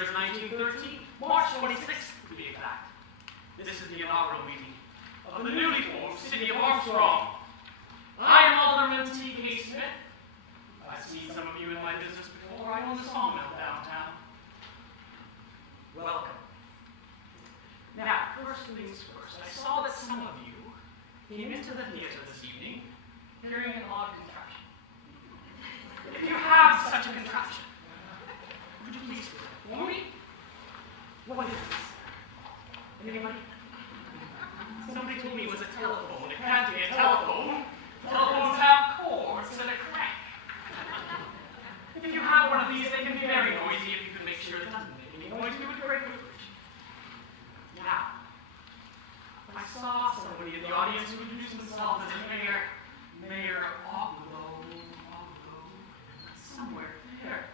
year is 1913, March 26th to be exact. This is the inaugural meeting of the newly formed city of Armstrong. I am Alderman T.K. Smith. I've seen some of you in my business before. I own the sawmill downtown. Welcome. Now, first things first, I saw that some of you came into the theater this evening carrying an odd contraption. If you have such a contraption, would you please for me? What is this? Anybody? Somebody told me it was a telephone. It can't be a telephone. Telephones have cords and a crank. If you have one of these, they can be very noisy. If you can make sure it doesn't make any noise, we would great privilege. Now, I saw somebody in the audience who introduced themselves as Mayor Oglo, somewhere there.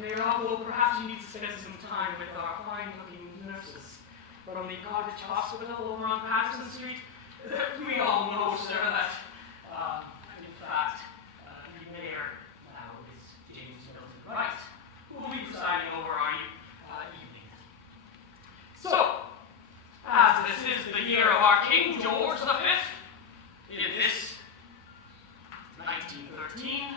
Mayor Oglo, perhaps you need to spend some time with our fine-looking nurses from the Cottage Hospital over on Patterson Street. We all know, sir, that, in fact, the mayor now is James Milton Wright, who will be presiding over our evening. So, as this is the year of our King George V, in this 1913,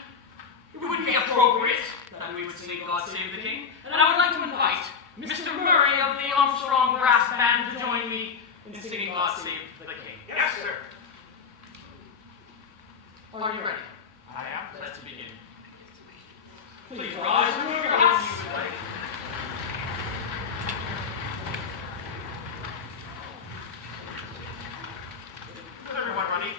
it would be appropriate that we would sing God Save the King, and I would like to invite Mr. Murray of the Armstrong Brass Band to join me in singing God Save the King. Yes, sir. Are you ready? I am. Let's begin. Please rise and move your hats. Is everyone ready?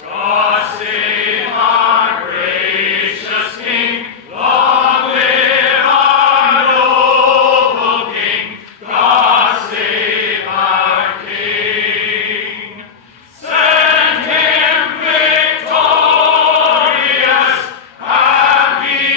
God save our gracious King. Long live our noble King. God save our King. Send him victorious. Happy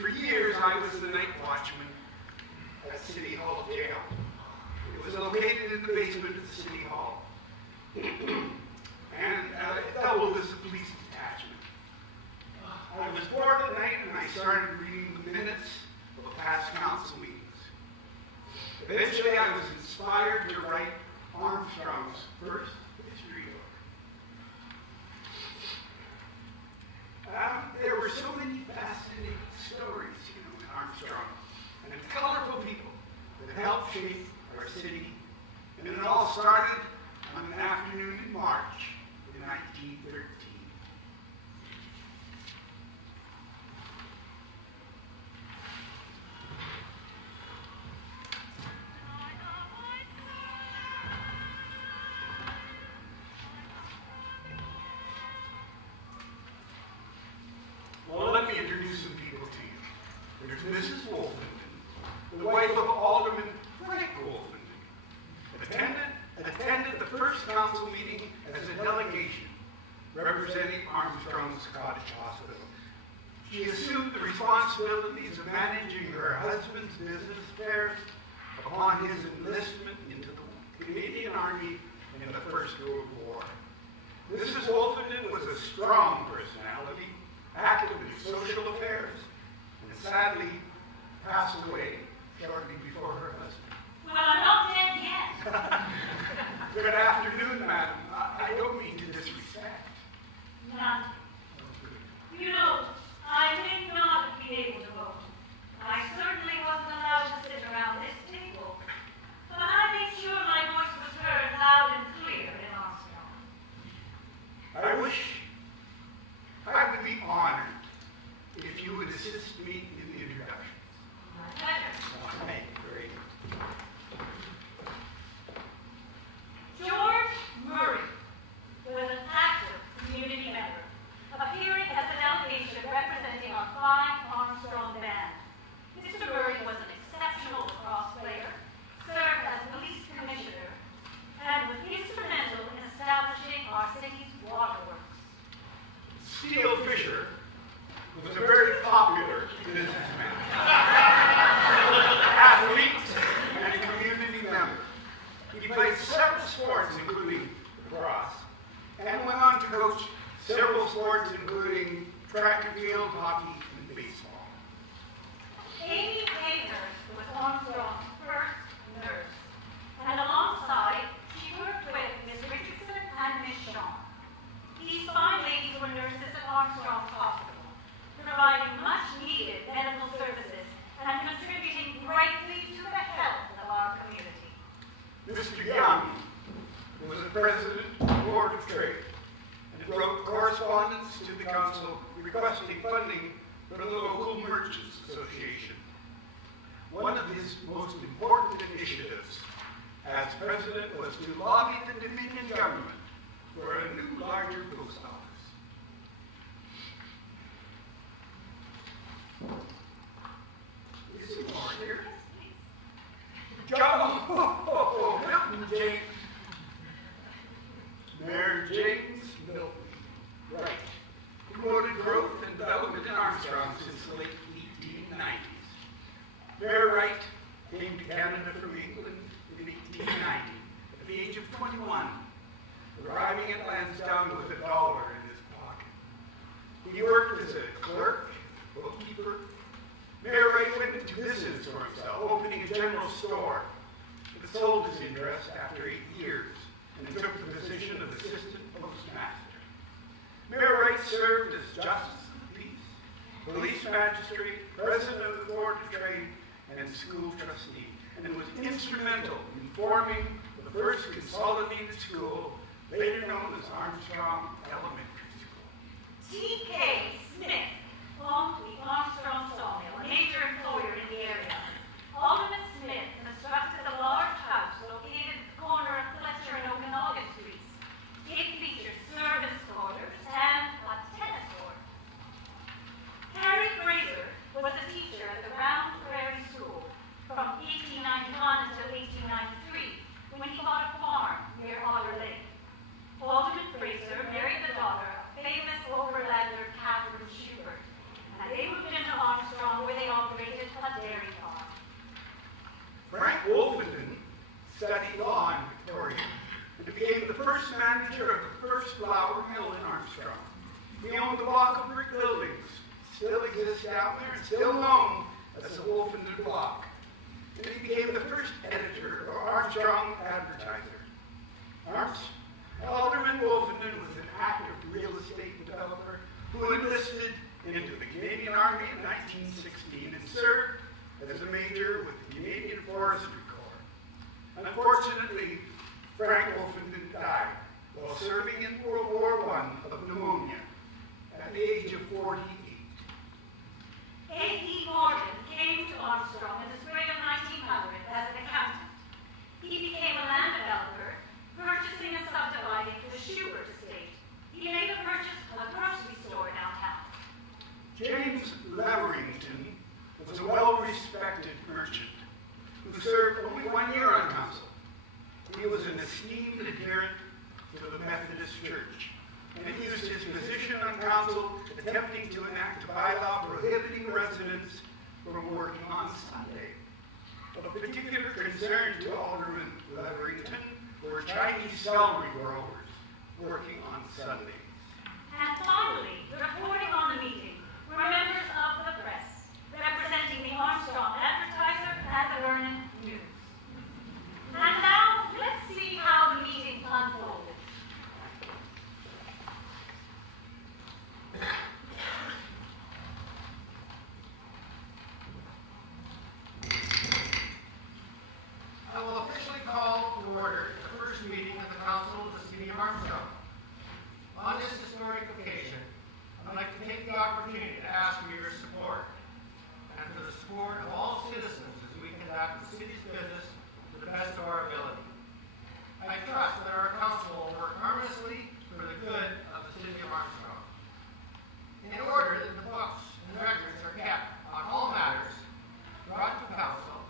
For years, I was the night watchman at City Hall Jail. It was located in the basement of the City Hall. And it doubled as a police detachment. I was bored at night and I started reading the minutes of past council meetings. Eventually, I was inspired to write Armstrong's first history book. There were so many fascinating stories, in Armstrong, and colorful people that helped shape our city. And it all started on an afternoon in March in 1913. Well, let me introduce some people to you. There's Mrs. Wolfenden, the wife of Alderman Frank Wolfenden, attended the first council meeting as a delegation representing Armstrong's Cottage Hospital. She assumed the responsibilities of managing her husband's business affairs upon his enlistment into the Canadian Army in the First World War. Mrs. Wolfenden was a strong personality, active in social affairs, and sadly passed away shortly before her husband. Well, I'm not dead yet. Good afternoon, madam. I don't mean to disrespect. None. You know, I may not be able to vote. I certainly wasn't allowed to sit around this table. But I made sure my voice was heard loud and clear in Armstrong. I wish I would be honored if you would assist me in the introduction. My pleasure. Okay, great. George Murray was an active community member, appearing as a delegation representing our fine Armstrong band. Mr. Murray was an exceptional lacrosse player, served as police commissioner, and was instrumental in establishing our city's waterworks. Steele Fisher was a very popular businessman, athlete, and a community member. He played several sports, including lacrosse, and went on to coach several sports, including track and field, hockey, and baseball. Amy Hayhurst was Armstrong's first nurse, and alongside, she worked with Miss Richardson and Miss Shaw. These fine ladies were nurses at Armstrong's Hospital, providing much-needed medical services and contributing greatly to the health of our community. Mr. Young was the president of the Board of Trade and wrote correspondence to the council requesting funding for the local Merchants Association. One of his most important initiatives as president was to lobby the Dominion government for a new, larger post office. Is he more here? Milton James. Mayor James Milton. Right. Promoted growth and development in Armstrong since the late 1890s. Mayor Wright came to Canada from England in 1890 at the age of 21, arriving at Lansdowne with $1 in his pocket. He worked as a clerk, bookkeeper. Mayor Wright went into business for himself, opening a general store, but sold his interest after 8 years and took the position of assistant postmaster. Mayor Wright served as justice of the peace, police magistrate, president of the Board of Trade, and school trustee, and was instrumental in forming the first consolidated school, later known as Armstrong Elementary School. T.K. Smith owned the Armstrong Sawmill, a major employer in the area. Alderman Smith constructed a large house located at the corner of Fletcher and Okanagan Streets. It featured service quarters and a tennis court. Harry Fraser was a teacher at the Round Prairie School from 1891 until 1893, when he bought a farm near Otter Lake. Alderman Fraser married the daughter of famous overlander Catherine Schubert, and they moved into Armstrong first flour mill in Armstrong. He owned a block of brick buildings, still exists down there and still known as the Wolfenden Block. And he became the first editor of Armstrong Advertiser. Alderman Wolfenden was an active real estate developer who enlisted into the Canadian Army in 1916 and served as a major with the Canadian Forestry Corps. Unfortunately, Frank Wolfenden died while serving in World War I of pneumonia at the age of 48. A.E. Morgan came to Armstrong in the spring of 1900 as an accountant. He became a land developer, purchasing and subdividing the Schubert estate. He made a purchase of a grocery store downtown. James Leverington was a well-respected merchant who served only 1 year on council. He was an esteemed adherent to the Methodist Church and used his position on council attempting to enact a bylaw prohibiting residents from working on Sunday. Of particular concern to Alderman Leverington were Chinese celery growers working on Sundays. And finally, reporting on the meeting were members of the press, representing the Armstrong Advertiser and the Vernon News. And now, let's see how the meeting unfolded. I will officially call to order the first meeting of the Council of the City of Armstrong. On this historic occasion, I'd like to take the opportunity to ask for your support and for the support of all citizens as we conduct the city's business to the best of our ability. I trust that our council will work harmoniously for the good of the City of Armstrong. In order that the books and records are kept on all matters brought to council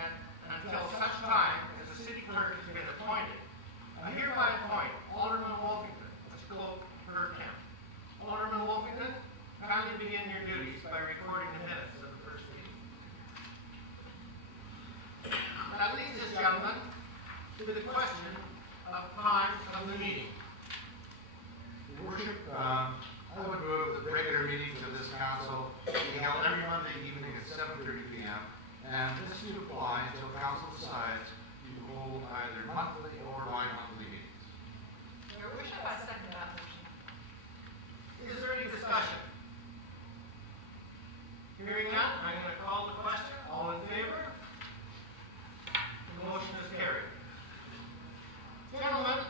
and until such time as the city clerk has been appointed, I hereby appoint Alderman Wolfington as clerk per temp. Alderman Wolfington, kindly begin your duties by recording the minutes of the first meeting. That leads us, gentlemen, to the question of time of the meeting. Your Worship, I would move that regular meetings of this council be held every Monday evening at 7:30 p.m. and this should apply until council decides to hold either monthly or bi-monthly meetings. Your Worship, I second that motion. Is there any discussion? Hearing none, I'm going to call the question. All in favor? The motion is carried. Gentlemen,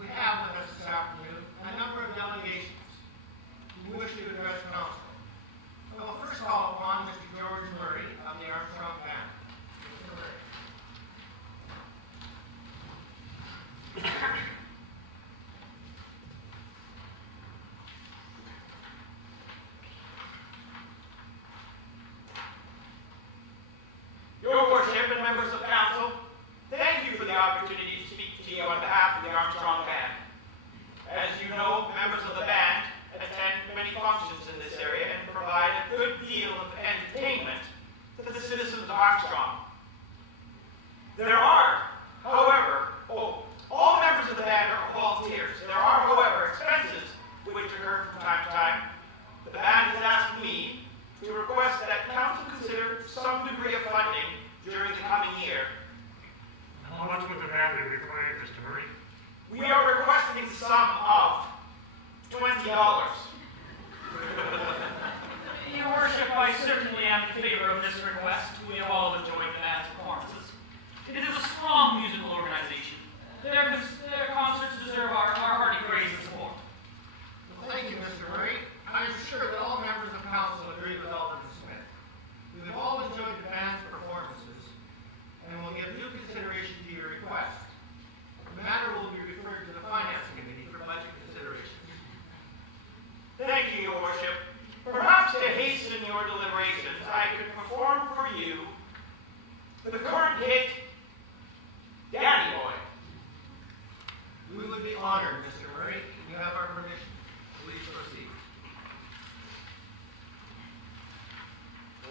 we have with us this afternoon a number of delegations who wish to address council. I will first call upon Mr. George Murray of the Armstrong Band. Mr. Murray. Your Worship and members of council, thank you for the opportunity to speak to you on behalf of the Armstrong Band. As you know, members of the band attend many functions in this area and provide a good deal of entertainment to the citizens of Armstrong. There are, however, all members of the band are volunteers. There are, however, expenses which occur from time to time. The band has asked me to request that council consider some degree of funding during the coming year. How much would the band be required, Mr. Murray? We are requesting a sum of $20. Your Worship, I certainly am in favor of this request. We have all enjoyed the band's performances. It is a strong musical organization. Their concerts deserve our hearty praise and support. Well, thank you, Mr. Murray. I am sure that all members of council agree with Alderman Smith. We have all enjoyed the band's performances and will give due consideration to your request. The matter will be referred to the Finance Committee for budget consideration. Thank you, Your Worship. Perhaps to hasten your deliberations, I could perform for you the current hit, Danny Boy. We would be honored, Mr. Murray. You have our permission. Please proceed.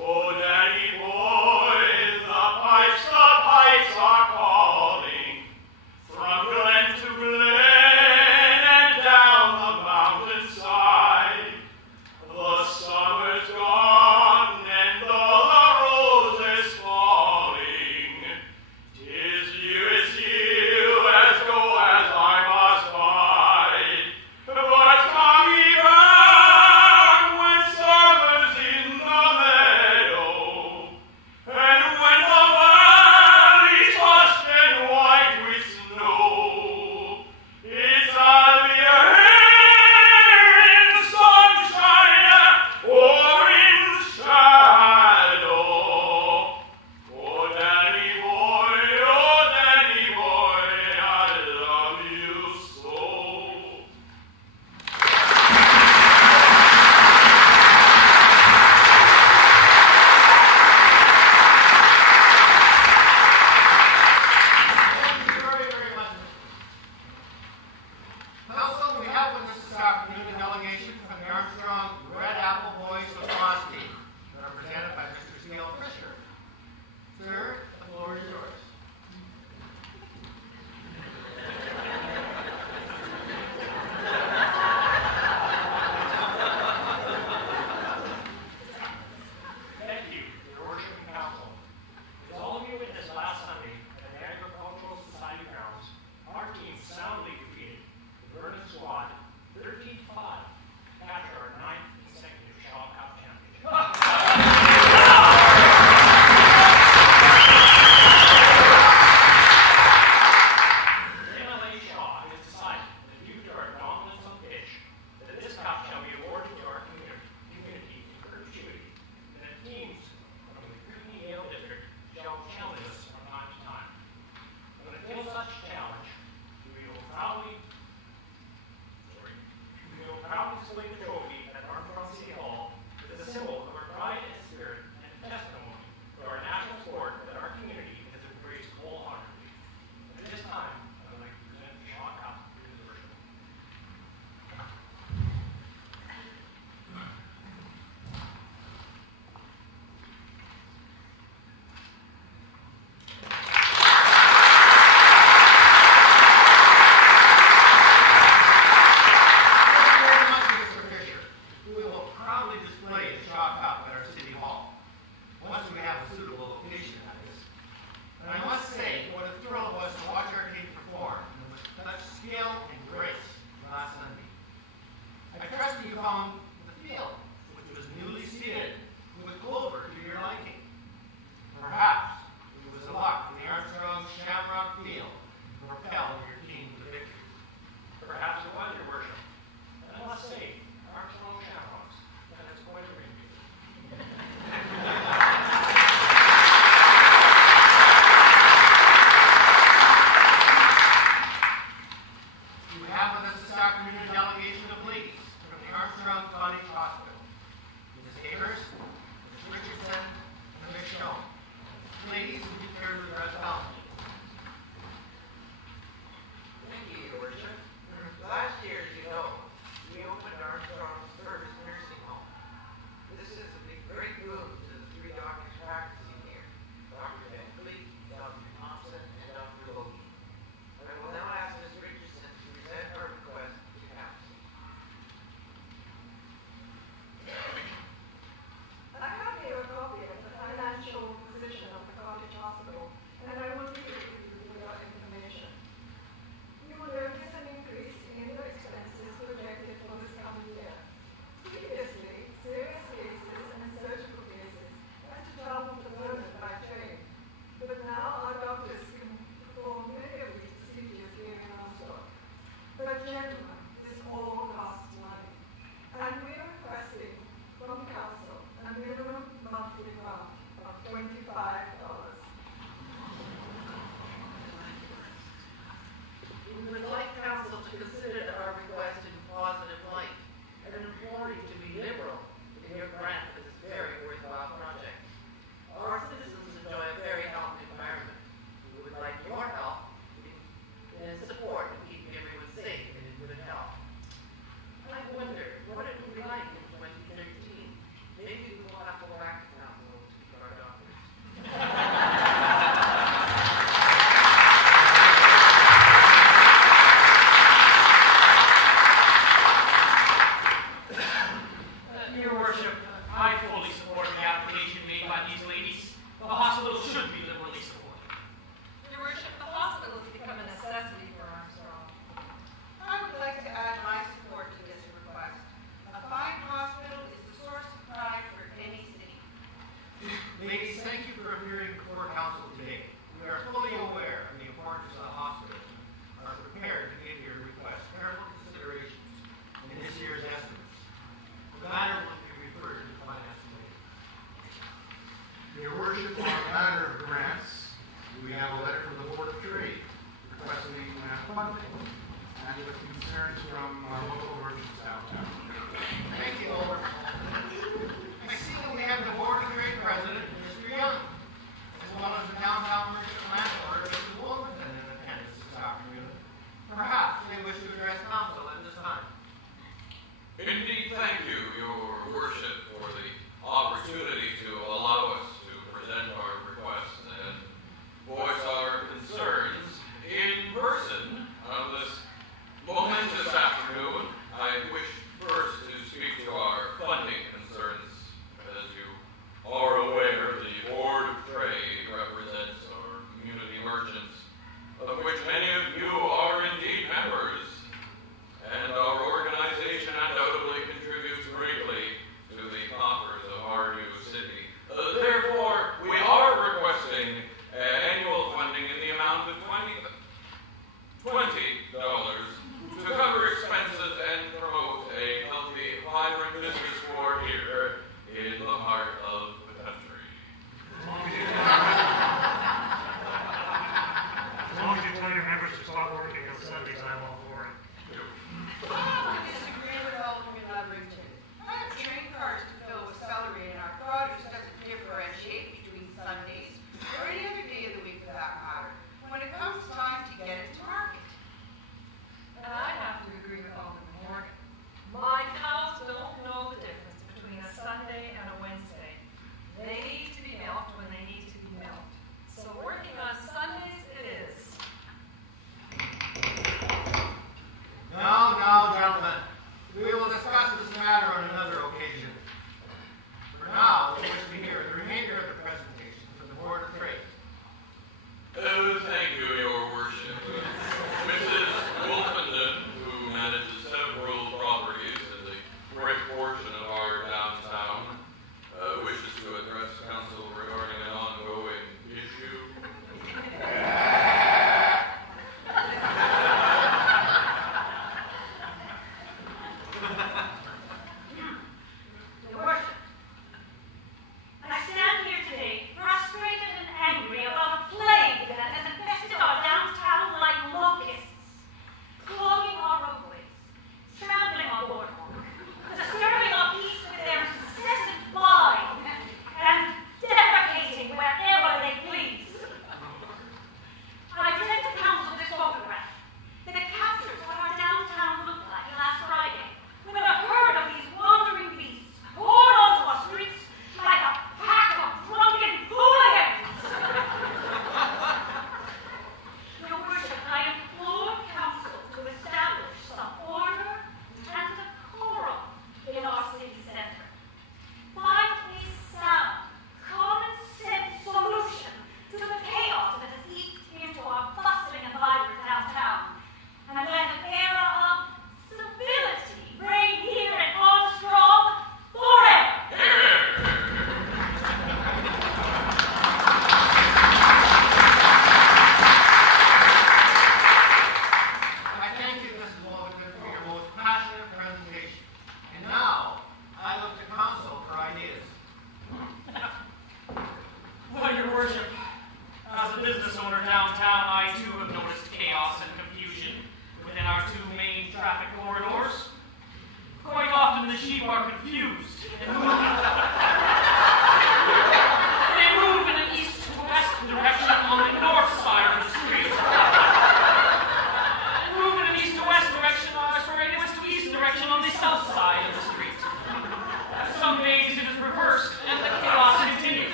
Oh, Daddy boy, the pipes are calling from glen to glen. once we have a suitable location, that is. And I must say, what a thrill it was to watch our team perform with such skill and grace last Sunday. I trust you found the field, which was newly seeded with clover to your liking. Perhaps it was a luck in the Armstrong Shamrock Field to propel your team to victory. Perhaps it was, your worship. And I must say, Armstrong Shamrocks, that is quite a ring.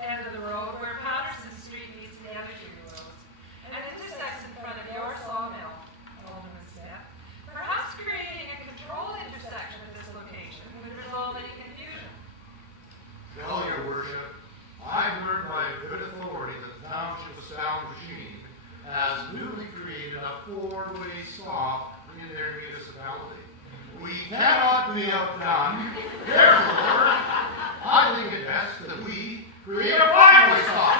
end of the road where Patterson Street meets the other two roads, and intersects in front of your sawmill, Alderman Smith. Perhaps creating a controlled intersection at this location would resolve any confusion. Well, your worship, I've learned by good authority that the township of Sound Machine has newly created a four-way stop in their municipality. We cannot be outdone. Therefore, I think it best that we create a five-way stop.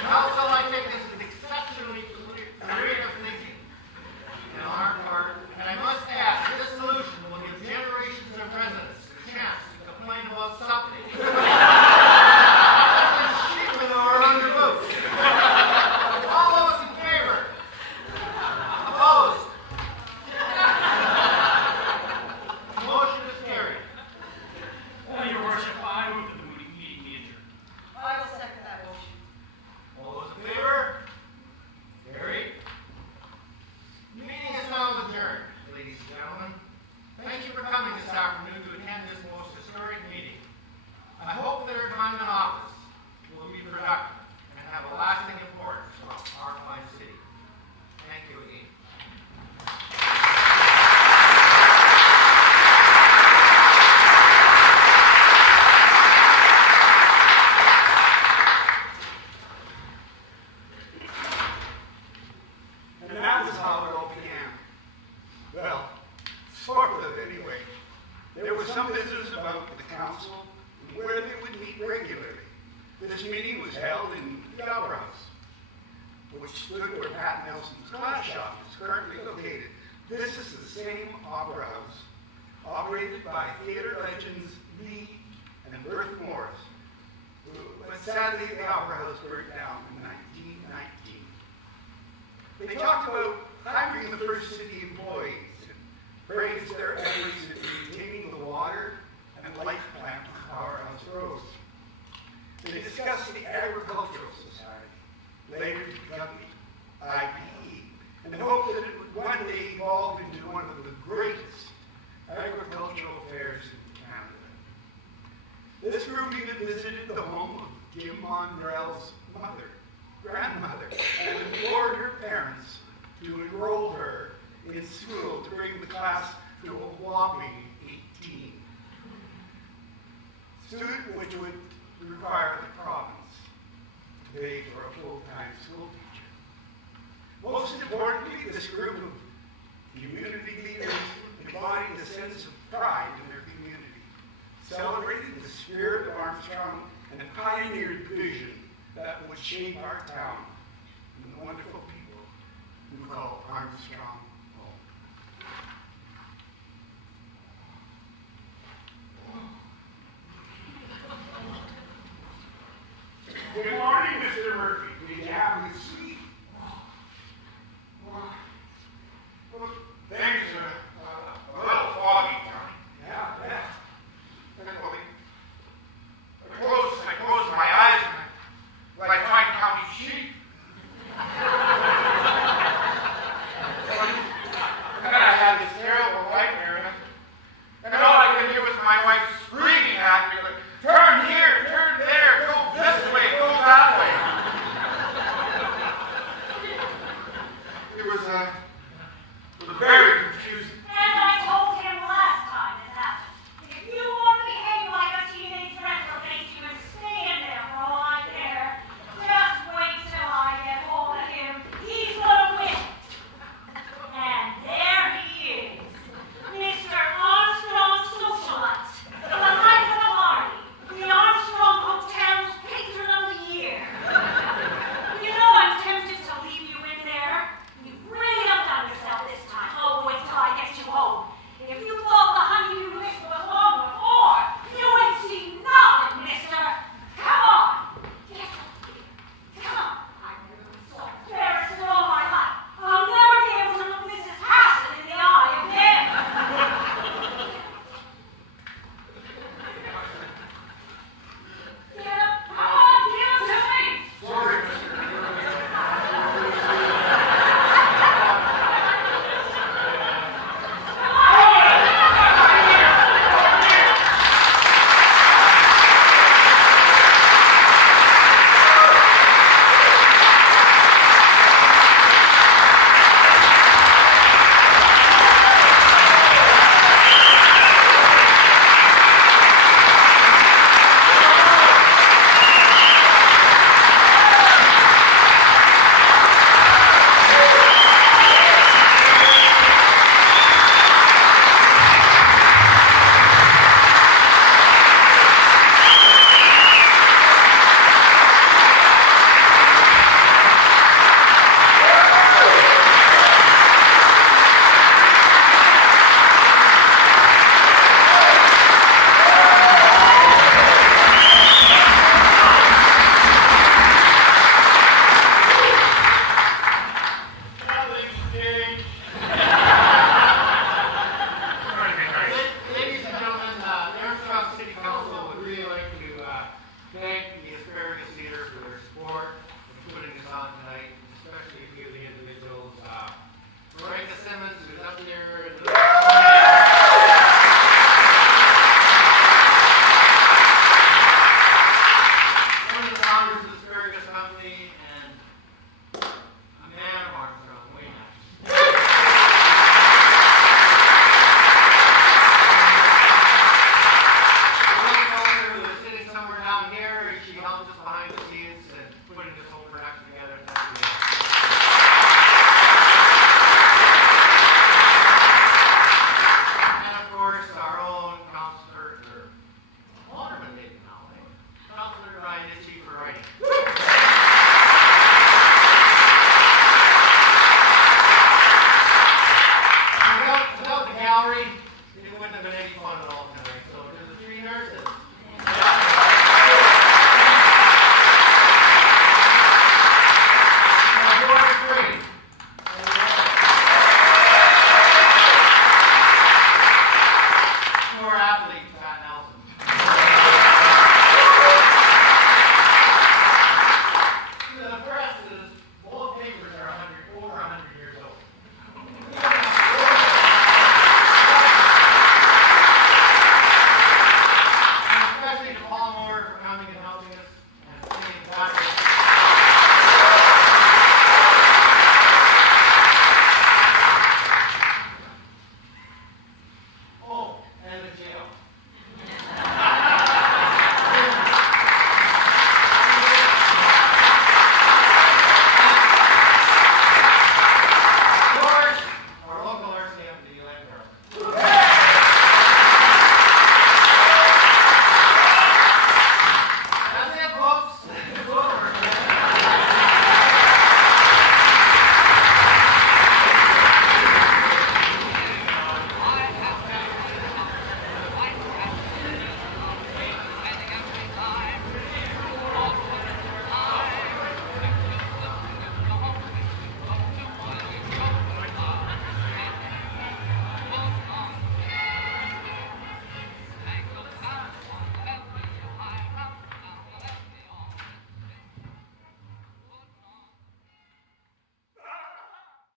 Council, I think this is exceptionally creative thinking on our part, and I must add, this solution will give generations of residents a chance to complain about something. Sheep manure on their roofs. All those in favor? Opposed? Motion is carried. Your worship, I move that the meeting be adjourned. I will second that motion. All those in favor? Carried. Meeting is now adjourned, ladies and gentlemen. Thank you for coming this afternoon to attend this most historic meeting. I hope that our time in office will be productive and have a lasting importance for our fine city. Thank you again. And that was how it all began. Well, sort of anyway. There was some business about the council and where they would meet regularly. This meeting was held in the Opera House, which stood where Pat Nelson's glass shop is currently located. This is the same Opera House, operated by theater legends Lee and Berth Morris. But sadly, the Opera House burned down in 1919. They talked about hiring the first city employees and praised their efforts in maintaining the water and life plant on Powerhouse Road. They discussed the Agricultural Society, later to become the IPE, and hoped that it would one day evolve into one of the greatest agricultural fairs in Canada. This group even visited the home of Jim Mondrell's grandmother, and implored her parents to enroll her in school to bring the class to a whopping 18. Student which would require the province to pay for a full-time school teacher. Most importantly, this group of community leaders embodied a sense of pride in their community, celebrating the spirit of Armstrong and pioneered vision that would shape our town and the wonderful people we call Armstrong